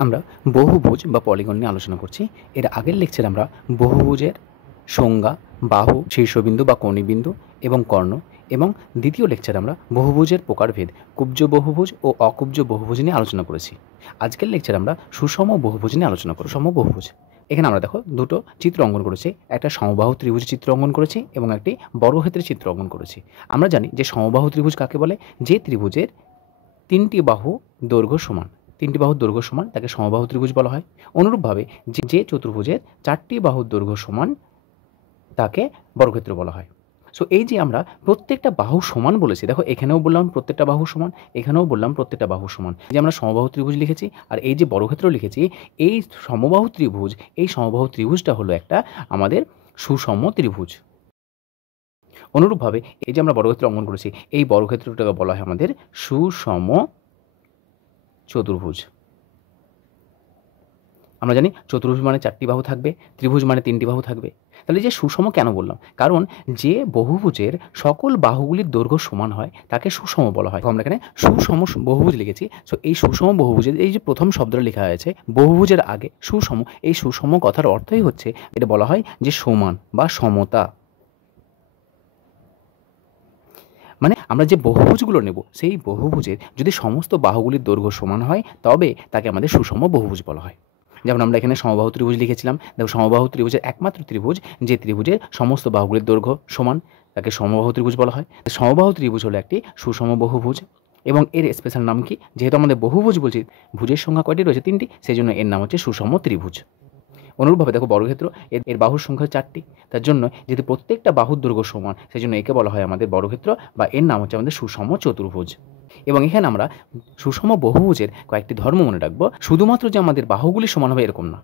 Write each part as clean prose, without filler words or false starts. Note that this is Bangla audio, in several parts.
আমরা বহুভুজ বা পলিগন নিয়ে আলোচনা করছি। এর আগের লেকচারে আমরা বহুভুজের সংজ্ঞা, বাহু, শীর্ষবিন্দু বা কণিবিন্দু এবং কর্ণ, এবং দ্বিতীয় লেকচারে আমরা বহুভুজের প্রকারভেদ, কুব্জ বহুভুজ ও অকুব্জ বহুভুজ নিয়ে আলোচনা করেছি। আজকের লেকচারে আমরা সুষম বহুভুজ নিয়ে আলোচনা করব। সম বহুভুজ, এখানে আমরা দেখো দুটো চিত্র অঙ্কন করেছি। একটা সমবাহু ত্রিভুজ চিত্র অঙ্কন করেছি এবং একটি বর্গক্ষেত্রের চিত্র অঙ্কন করেছি। আমরা জানি যে সমবাহু ত্রিভুজ কাকে বলে? যে ত্রিভুজের তিনটি বাহু দৈর্ঘ্য সমান, তিনটি বাহুর দৈর্ঘ্য সমান তাকে সমবাহু ত্রিভুজ বলা হয়। অনুরূপভাবে যে চতুর্ভুজের চারটি বাহুর দৈর্ঘ্য সমান তাকে বর্গক্ষেত্র বলা হয়। সো এই যে আমরা প্রত্যেকটা বাহু সমান বলেছি, দেখো এখানেও বললাম প্রত্যেকটা বাহু সমান, এখানেও বললাম প্রত্যেকটা বাহু সমান। যে আমরা সমবাহু ত্রিভুজ লিখেছি আর এই যে বর্গক্ষেত্র লিখেছি, এই সমবাহু ত্রিভুজ, এই সমবাহু ত্রিভুজটা হলো একটা আমাদের সুষম ত্রিভুজ। অনুরূপভাবে এই যে আমরা বর্গক্ষেত্র অঙ্কন করেছি, এই বর্গক্ষেত্রটাকে বলা হয় আমাদের সুষম চতুর্ভুজ। আমরা জানি চতুর্ভুজ মানে চারটি বাহু থাকবে, ত্রিভুজ মানে তিনটি বাহু থাকবে। তাহলে যে সুষম কেন বললাম? কারণ যে বহুভুজের সকল বাহুগুলির দৈর্ঘ্য সমান হয় তাকে সুষম বলা হয়। আমরা এখানে সুষম বহুভুজ লিখেছি। সো এই সুষম বহুভুজের এই যে প্রথম শব্দটা লেখা হয়েছে বহুভুজের আগে সুষম, এই সুষম কথার অর্থই হচ্ছে এটা বলা হয় যে সমান বা সমতা। মানে আমরা যে বহুভুজগুলো নেব সেই বহুভুজের যদি সমস্ত বাহুগুলির দৈর্ঘ্য সমান হয় তবে তাকে আমাদের সুষম বহুভুজ বলা হয়। যেমন আমরা এখানে সমবাহু ত্রিভুজ লিখেছিলাম। দেখো সমবাহু ত্রিভুজের একমাত্র ত্রিভুজ যে ত্রিভুজের সমস্ত বাহুগুলির দৈর্ঘ্য সমান তাকে সমবাহু ত্রিভুজ বলা হয়। সমবাহু ত্রিভুজ হলো একটি সুষম বহুভুজ এবং এর স্পেশাল নাম কি? যেহেতু আমাদের বহুভুজ বলছি, ভুজের সংখ্যা কয়টি রয়েছে? তিনটি, সেই জন্য এর নাম হচ্ছে সুষম ত্রিভুজ। অনুরূপভাবে দেখো বর্গক্ষেত্র, এর বাহুর সংখ্যা চারটি, তার জন্য যেহেতু প্রত্যেকটা বাহুর দৈর্ঘ্য সমান সেই জন্য একে বলা হয় আমাদের বর্গক্ষেত্র বা এর নাম হচ্ছে আমাদের সুষম চতুর্ভুজ। এবং এখানে আমরা সুষম বহুভুজের কয়েকটি ধর্ম মনে রাখবো। শুধুমাত্র যে আমাদের বাহুগুলি সমান হবে এরকম না,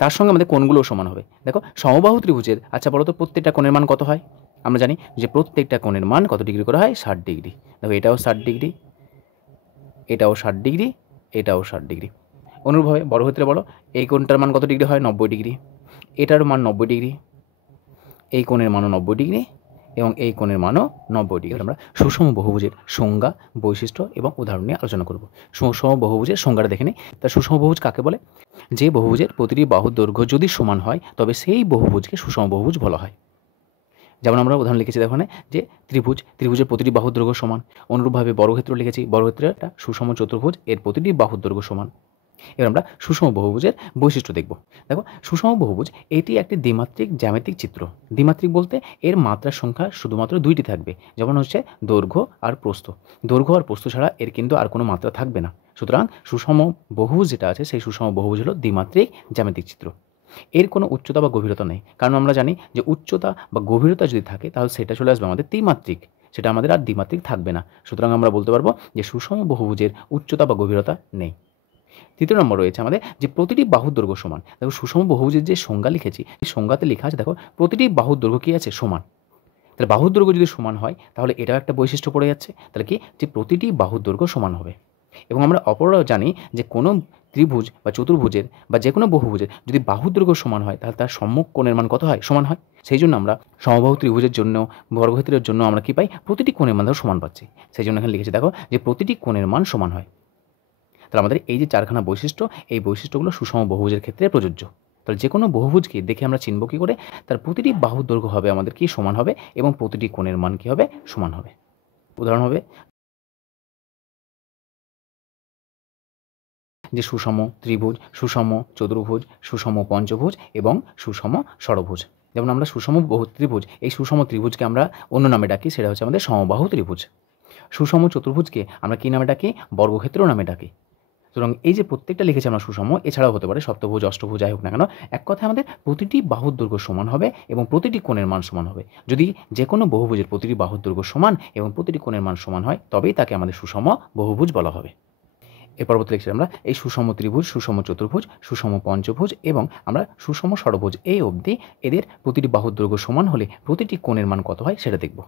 তার সঙ্গে আমাদের কোণগুলোও সমান হবে। দেখো সমবাহু ত্রিভুজের আচ্ছা বলো তো প্রত্যেকটা কোণের মান কত হয়? আমরা জানি যে প্রত্যেকটা কোণের মান কত ডিগ্রি করে হয়? 60 ডিগ্রি। দেখো এটাও 60 ডিগ্রি, এটাও 60 ডিগ্রি, এটাও 60 ডিগ্রি। অনুরূপভাবে বর্গক্ষেত্রে বলো এই কোণটার মান কত ডিগ্রি হয়? 90 ডিগ্রি। এটার মান 90 ডিগ্রি, এই কোণের মানও 90 ডিগ্রি এবং এই কোণের মানও 90 ডিগ্রি। আমরা সুষম বহুভুজের সংজ্ঞা, বৈশিষ্ট্য এবং উদাহরণ নিয়ে আলোচনা করব। সুষম বহুভুজের সংজ্ঞাটা দেখে নিই। তা সুষম বহুভুজ কাকে বলে? যে বহুভুজের প্রতিটি বাহুর দৈর্ঘ্য যদি সমান হয় তবে সেই বহুভুজকে সুষম বহুভুজ বলা হয়। যেমন আমরা উদাহরণ লিখেছি দেখো যে ত্রিভুজের প্রতিটি বাহুর দৈর্ঘ্য সমান। অনুরূপভাবে বর্গক্ষেত্র লিখেছি, বর্গক্ষেত্রের একটা সুষম চতুর্ভুজ, এর প্রতিটি বাহুর দৈর্ঘ্য সমান। এবার আমরা সুষম বহুভুজের বৈশিষ্ট্য দেখব। দেখো সুষম বহুভুজ এটি একটি দ্বিমাত্রিক জ্যামিতিক চিত্র। দ্বিমাত্রিক বলতে এর মাত্রার সংখ্যা শুধুমাত্র দুইটি থাকবে, যেমন হচ্ছে দৈর্ঘ্য আর প্রস্থ। দৈর্ঘ্য আর প্রস্থ ছাড়া এর কিন্তু আর কোনো মাত্রা থাকবে না। সুতরাং সুষম বহুভুজ যেটা আছে সেই সুষম বহুভুজ হলো দ্বিমাত্রিক জ্যামিতিক চিত্র। এর কোনো উচ্চতা বা গভীরতা নেই, কারণ আমরা জানি যে উচ্চতা বা গভীরতা যদি থাকে তাহলে সেটা চলে আসবে আমাদের ত্রিমাত্রিক, সেটা আমাদের আর দ্বিমাত্রিক থাকবে না। সুতরাং আমরা বলতে পারবো যে সুষম বহুভুজের উচ্চতা বা গভীরতা নেই। তৃতীয় নম্বর রয়েছে আমাদের যে প্রতিটি বাহুর দৈর্ঘ্য সমান। দেখো সুষম বহুভুজের যে সংজ্ঞা লিখেছি এই সংজ্ঞাতে লেখা আছে দেখো প্রতিটি বাহুর দৈর্ঘ্য কী আছে? সমান। তাহলে বাহুর দৈর্ঘ্য যদি সমান হয় তাহলে এটাও একটা বৈশিষ্ট্য পড়ে যাচ্ছে। তাহলে কি? যে প্রতিটি বাহুর দৈর্ঘ্য সমান হবে। এবং আমরা অপরও জানি যে কোনো ত্রিভুজ বা চতুর্ভুজের বা যে কোনো বহুভুজের যদি বাহুর দৈর্ঘ্য সমান হয় তাহলে তার সম্মুখ কোণের মান কত হয়? সমান হয়। সেই জন্য আমরা সমবাহু ত্রিভুজের জন্য, বর্গক্ষেত্রের জন্য আমরা কি পাই? প্রতিটি কোণের মান সমান পাচ্ছি। সেই জন্য এখানে লিখেছি দেখো যে প্রতিটি কোণের মান সমান হয়। তাহলে আমাদের এই যে চারখানা বৈশিষ্ট্য, এই বৈশিষ্ট্যগুলো সুষম বহুভুজের ক্ষেত্রে প্রযোজ্য। তাহলে যে কোনো বহুভুজকে দেখে আমরা চিনব কী করে? তার প্রতিটি বাহুর দৈর্ঘ্য হবে আমাদের কি? সমান হবে এবং প্রতিটি কোণের মান কী হবে? সমান হবে। উদাহরণ হবে যে সুষম ত্রিভুজ, সুষম চতুর্ভুজ, সুষম পঞ্চভুজ এবং সুষম ষড়ভুজ। যেমন আমরা সুষম ত্রিভুজ, এই সুষম ত্রিভুজকে আমরা অন্য নামে ডাকি, সেটা হচ্ছে আমাদের সমবাহু ত্রিভুজ। সুষম চতুর্ভুজকে আমরা কী নামে ডাকি? বর্গক্ষেত্র নামে ডাকি। সুতরাং এই যে প্রত্যেকটা লিখেছি আমরা সুষম, এছাড়াও হতে পারে সপ্তভুজ, অষ্টভুজ, যাই হোক না কেন, এক কথায় আমাদের প্রতিটি বাহুর দৈর্ঘ্য সমান হবে এবং প্রতিটি কোণের মান সমান হবে। যদি যে কোনো বহুভুজের প্রতিটি বাহুর দৈর্ঘ্য সমান এবং প্রতিটি কোণের মান সমান হয় তবেই তাকে আমাদের সুষম বহুভুজ বলা হবে। এর পরবর্তী লেকচারে আমরা এই সুষম ত্রিভুজ, সুষম চতুর্ভুজ, সুষম পঞ্চভুজ এবং আমরা সুষম ষড়ভুজ এই অবধি এদের প্রতিটি বাহুর দৈর্ঘ্য সমান হলে প্রতিটি কোণের মান কত হয় সেটা দেখব।